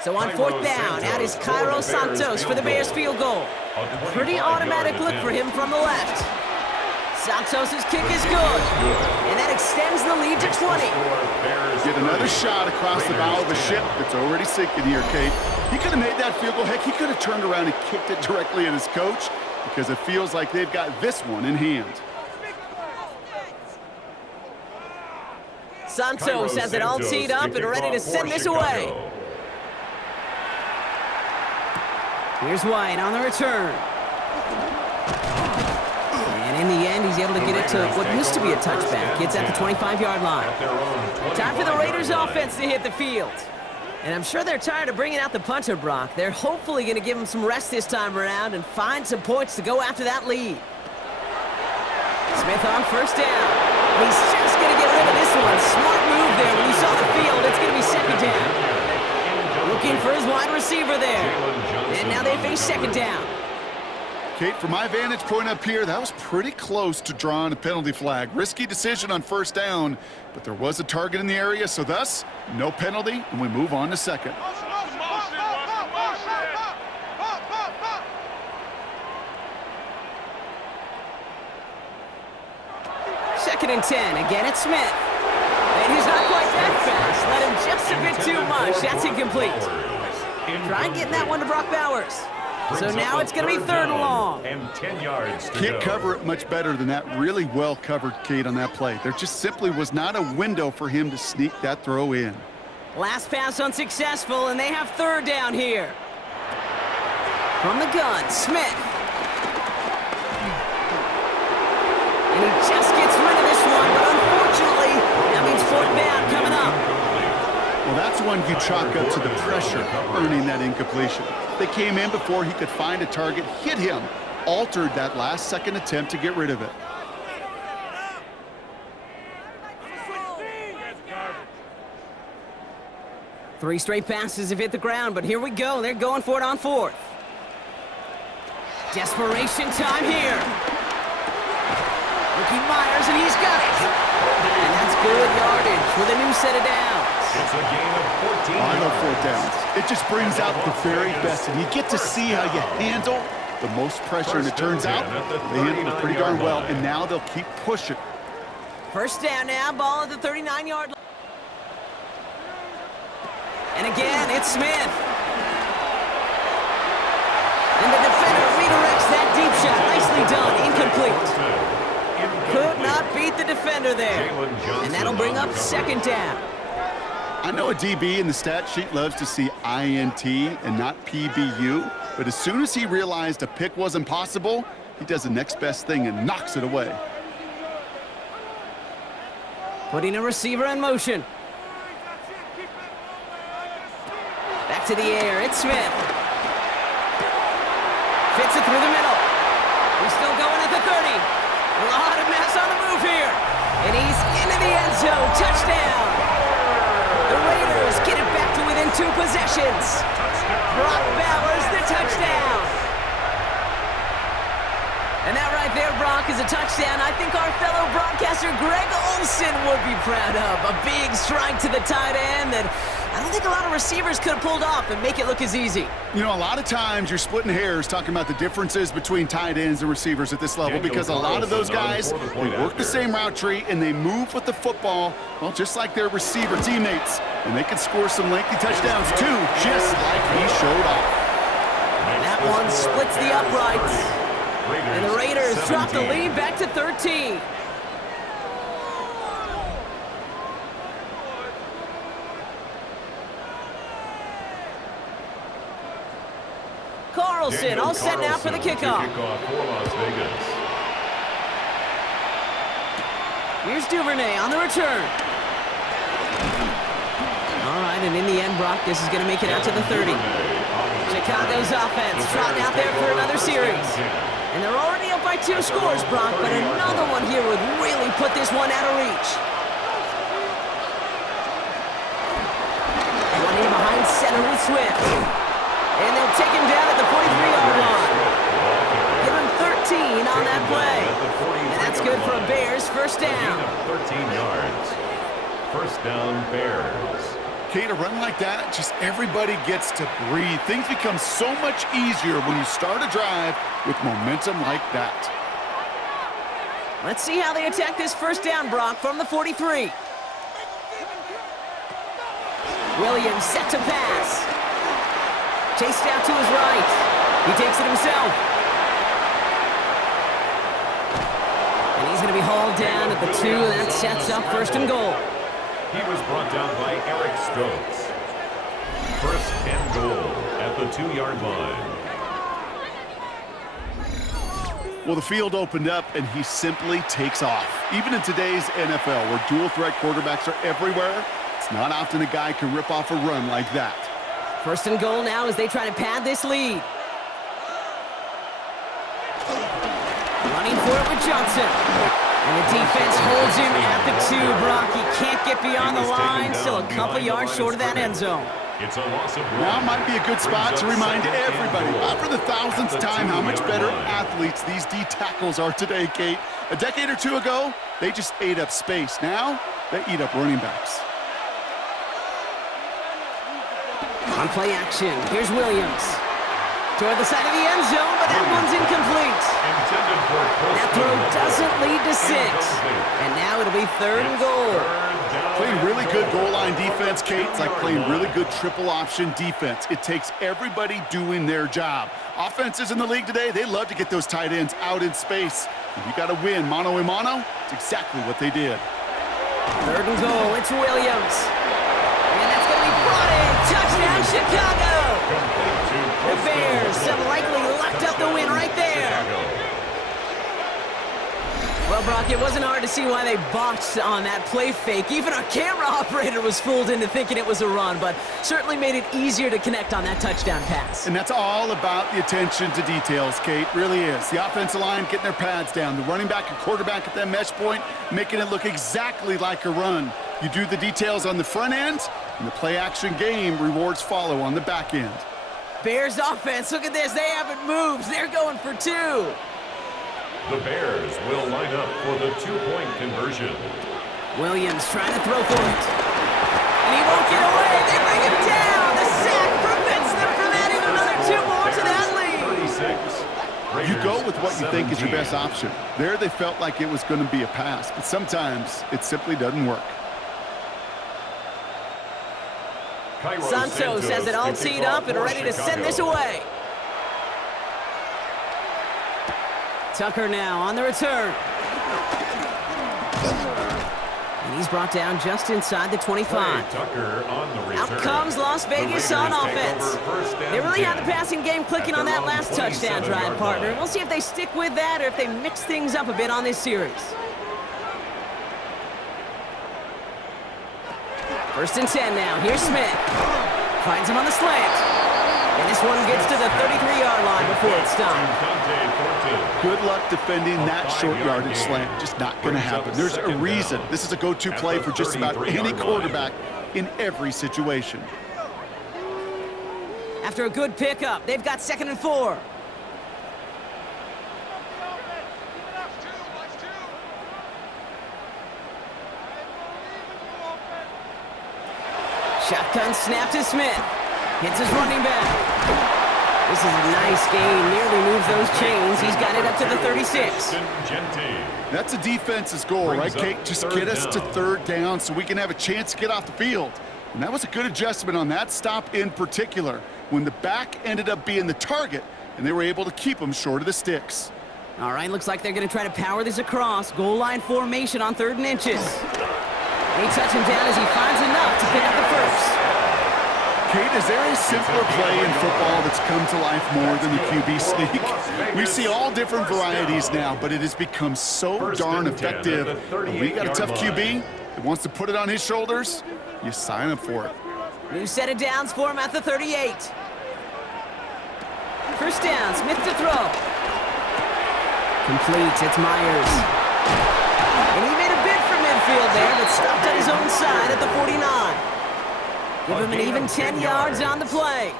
So on 4th down, out is Cairo Santos for the Bears field goal. A pretty automatic look for him from the left. Santos' kick is good, and that extends the lead to 20. Get another shot across the bow of a ship that's already sinking here, Kate. He could have made that field goal. Heck, he could have turned around and kicked it directly at his coach because it feels like they've got this one in hand. Santos has it all teed up and ready to send this away. Here's White on the return. And in the end, he's able to get it to what used to be a touchback. It's at the 25-yard line. Time for the Raiders offense to hit the field. And I'm sure they're tired of bringing out the punter, Brock. They're hopefully going to give him some rest this time around and find some points to go after that lead. Smith on 1st down. He's just going to get rid of this one. Smart move there when you saw the field. It's going to be 2nd down. Looking for his wide receiver there. And now they face 2nd down. Kate, from my vantage point up here, that was pretty close to drawing a penalty flag. Risky decision on 1st down, but there was a target in the area, so thus, no penalty, and we move on to 2nd. Second and 10. Again, it's Smith. And he's not quite that fast. Let him just a bit too much. That's incomplete. Try getting that one to Brock Bowers. So now it's going to be 3rd and long. And 10 yards to Can't go. cover it much better than that. Really well covered, Kate, on that play. There just simply was not a window for him to sneak that throw in. Last pass unsuccessful, and they have 3rd down here. From the gun, Smith. And he just gets rid of this one, but unfortunately, that means 4th down coming up. Well, that's one you chalk up to the pressure, earning that incompletion. They came in before he could find a target, hit him, altered that last-second attempt to get rid of it. Three straight passes have hit the ground, but here we go. They're going for it on 4th. Desperation time here. Looking Myers, and he's got it. And that's good yardage with a new set of downs. It's a gain of 14. I love 4th downs. It just brings out the very best, and you get to see how you handle the most pressure, and it turns out they handled it pretty darn well, and now they'll keep pushing. 1st down now, ball at the 39-yard line. And again, it's Smith. And the defender redirects that deep shot. Nicely done, incomplete. Could not beat the defender there. And that'll bring up 2nd down. I know a DB in the stat sheet loves to see INT and not PBU, but as soon as he realized a pick wasn't possible, he does the next best thing and knocks it away. Putting a receiver in motion. Back to the air, it's Smith. Fits it through the middle. He's still going at the 30. A lot of mess on the move here. And he's into the end zone. Touchdown. The Raiders get it back to within 2 possessions. Brock Bowers, the touchdown. And that right there, Brock, is a touchdown I think our fellow broadcaster Greg Olsen would be proud of. A big strike to the tight end that I don't think a lot of receivers could have pulled off and make it look as easy. You know, a lot of times you're splitting hairs talking about the differences between tight ends and receivers at this level because a lot of those guys, they work the same route tree and they move with the football, well, just like their receiver teammates. And they can score some lengthy touchdowns too, just like he showed off. That one splits the uprights. And the Raiders drop the lead back to 13. Carlson all set now for the kickoff. Here's Duvernay on the return. All right, and in the end, Brock, this is going to make it out to the 30. Chicago's offense trotting out there for another series. And they're already up by 2 scores, Brock, but another one here would really put this one out of reach. Running behind center with Swift. And they'll take him down at the 43-yard line. Give him 13 on that play. And that's good for a Bears first down. 13 yards. First down, Bears. Kate, a run like that, just everybody gets to breathe. Things become so much easier when you start a drive with momentum like that. Let's see how they attack this first down, Brock, from the 43. Williams set to pass. Chased out to his right. He takes it himself. And he's going to be hauled down at the 2, and that sets up first and goal. He was brought down by Eric Stokes. First and goal at the 2-yard line. Well, the field opened up, and he simply takes off. Even in today's NFL, where dual-threat quarterbacks are everywhere, it's not often a guy can rip off a run like that. First and goal now as they try to pad this lead. Running for it with Johnson. And the defense holds him at the 2, Brock. He can't get beyond the line. Still a couple yards short of that end zone. It's a loss of now might be a good spot to remind everybody, not for the 1000th time, how much better athletes these D tackles are today, Kate. A decade or 2 ago, they just ate up space. Now, they eat up running backs. On play action, here's Williams. Toward the side of the end zone, but that one's incomplete. That throw doesn't lead to 6. And now it'll be 3rd and goal. Playing really good goal line defense, Kate. It's like playing really good triple option defense. It takes everybody doing their job. Offenses in the league today, they love to get those tight ends out in space. And you got to win mano a mano. It's exactly what they did. 3rd and goal, it's Williams. And that's going to be brought in. Touchdown, Chicago. The Bears have likely locked up the win right there. Well, Brock, it wasn't hard to see why they botched on that play fake. Even our camera operator was fooled into thinking it was a run, but certainly made it easier to connect on that touchdown pass. And that's all about the attention to details, Kate. Really is. The offensive line getting their pads down. The running back and quarterback at that mesh point, making it look exactly like a run. You do the details on the front end, and the play-action game rewards follow on the back end. Bears offense, look at this. They haven't moved. They're going for 2. The Bears will line up for the 2-point conversion. Williams trying to throw for it. And he won't get away. They bring him down. The sack prevents them from adding another 2 more to that lead. 36. You go with what you think is your best option. There they felt like it was going to be a pass, but sometimes it simply doesn't work. Santos has it all teed up and ready to send this away. Tucker now on the return. And he's brought down just inside the 25. Tucker on the return. Out comes Las Vegas on offense. They really had the passing game clicking on that last touchdown drive, partner. We'll see if they stick with that or if they mix things up a bit on this series. First and 10 now. Here's Smith. Finds him on the slant. And this one gets to the 33-yard line before it's stopped. Good luck defending that short yardage slant. Just not going to happen. There's a reason. This is a go-to play for just about any quarterback in every situation. After a good pickup, they've got 2nd and 4. Shotgun snap to Smith. Hits his running back. This is a nice gain. Nearly moves those chains. He's got it up to the 36. That's a defense's goal, right, Kate? Just get us to 3rd down so we can have a chance to get off the field. And that was a good adjustment on that stop in particular, when the back ended up being the target, and they were able to keep him short of the sticks. All right, looks like they're going to try to power this across. Goal line formation on 3rd and inches. They touch him down as he finds enough to pick up the first. Kate, is there a simpler play in football that's come to life more than the QB sneak? We see all different varieties now, but it has become so darn effective. And we got a tough QB that wants to put it on his shoulders. You sign up for it. New set of downs for him at the 38. First down, Smith to throw. Complete, it's Myers. And he made a bid for midfield there, but stopped on his own side at the 49. Give him an even 10 yards on the play.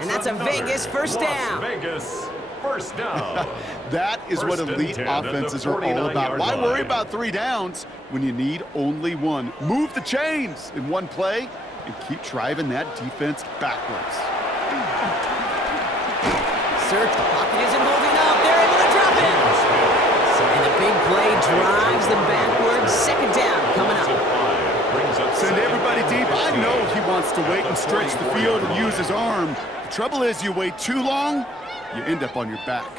And that's a Vegas first down. Vegas first down. That is what elite offenses are all about. Why worry about 3 downs when you need only 1? Move the chains in one play and keep driving that defense backwards. Search, pocket isn't holding up. They're able to drop it. And the big play drives them backwards. 2nd down coming up. Send everybody deep. I know he wants to wait and stretch the field and use his arm. The trouble is, you wait too long, you end up on your back.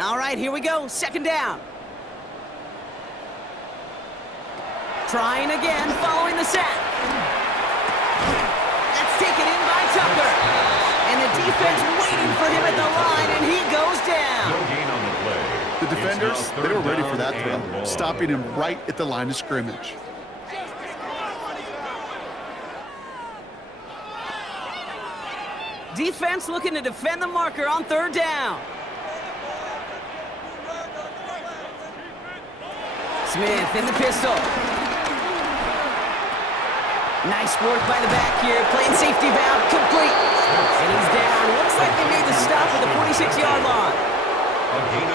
All right, here we go. 2nd down. Trying again, following the sack. That's taken in by Tucker. And the defense waiting for him at the line, and he goes down. No gain on the play. The defenders, they were ready for that throw, stopping him right at the line of scrimmage. Defense looking to defend the marker on 3rd down. Smith in the pistol. Nice work by the back here, playing safety valve, complete. And he's down. Looks like they made the stop at the 46-yard line.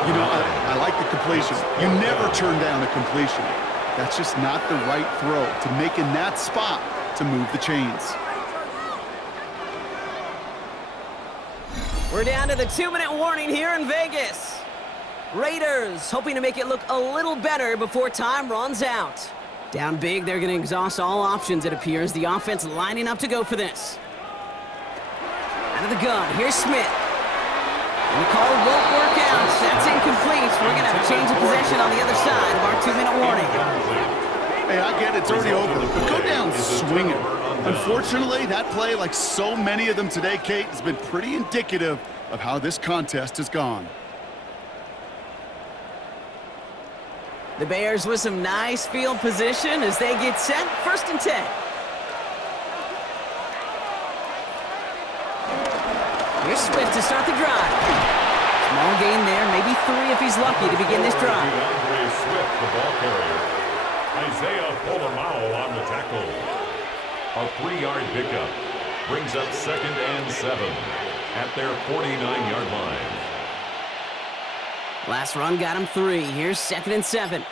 You know, I like the completion. You never turn down a completion. That's just not the right throw to make in that spot to move the chains. We're down to the 2-minute warning here in Vegas. Raiders hoping to make it look a little better before time runs out. Down big, they're going to exhaust all options, it appears. The offense lining up to go for this. Out of the gun, here's Smith. And the call won't work out. That's incomplete. We're going to have a change of possession on the other side of our 2-minute warning. Hey, I get it. It's already over. But go down swinging. Unfortunately, that play, like so many of them today, Kate, has been pretty indicative of how this contest has gone. The Bears with some nice field position as they get set. 1st and 10. Here's Swift to start the drive. Small gain there, maybe 3 if he's lucky to begin this drive. Swift, the ball carrier. Isaiah Polamalu on the tackle. A 3-yard pickup brings up 2nd and 7 at their 49-yard line. Last run got him 3. Here's 2nd and 7.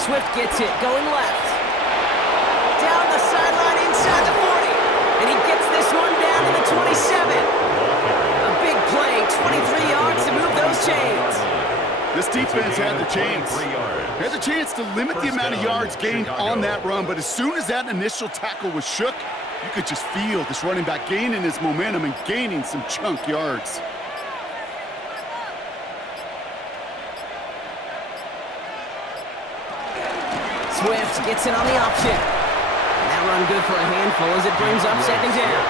Swift gets it, going left. Down the sideline inside the 40. And he gets this one down to the 27. A big play, 23 yards to move those chains. This defense had the chance to limit the amount of yards gained on that run, but as soon as that initial tackle was shook, you could just feel this running back gaining his momentum and gaining some chunk yards. Swift gets it on the option. And that run good for a handful as it brings up 2nd down.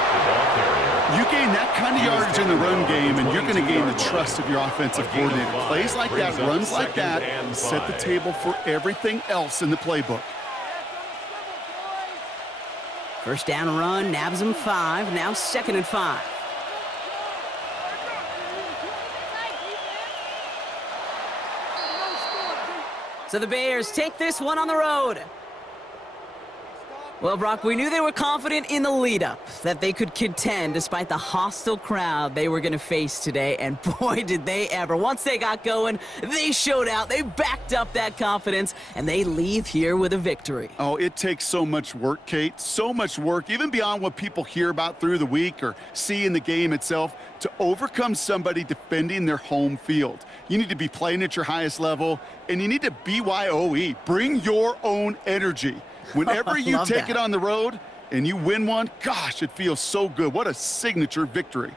You gain that kind of yardage in the run game, and you're going to gain the trust of your offensive coordinator. Plays like that, runs like that, set the table for everything else in the playbook. First down run, nabs him 5, now 2nd and 5. So the Bears take this one on the road. Well, Brock, we knew they were confident in the lead-up, that they could contend despite the hostile crowd they were going to face today, and boy, did they ever. Once they got going, they showed out, they backed up that confidence, and they leave here with a victory. Oh, it takes so much work, Kate, so much work, even beyond what people hear about through the week or see in the game itself, to overcome somebody defending their home field. You need to be playing at your highest level, and you need to BYOE, bring your own energy. Whenever you take it on the road and you win one, gosh, it feels so good. What a signature victory.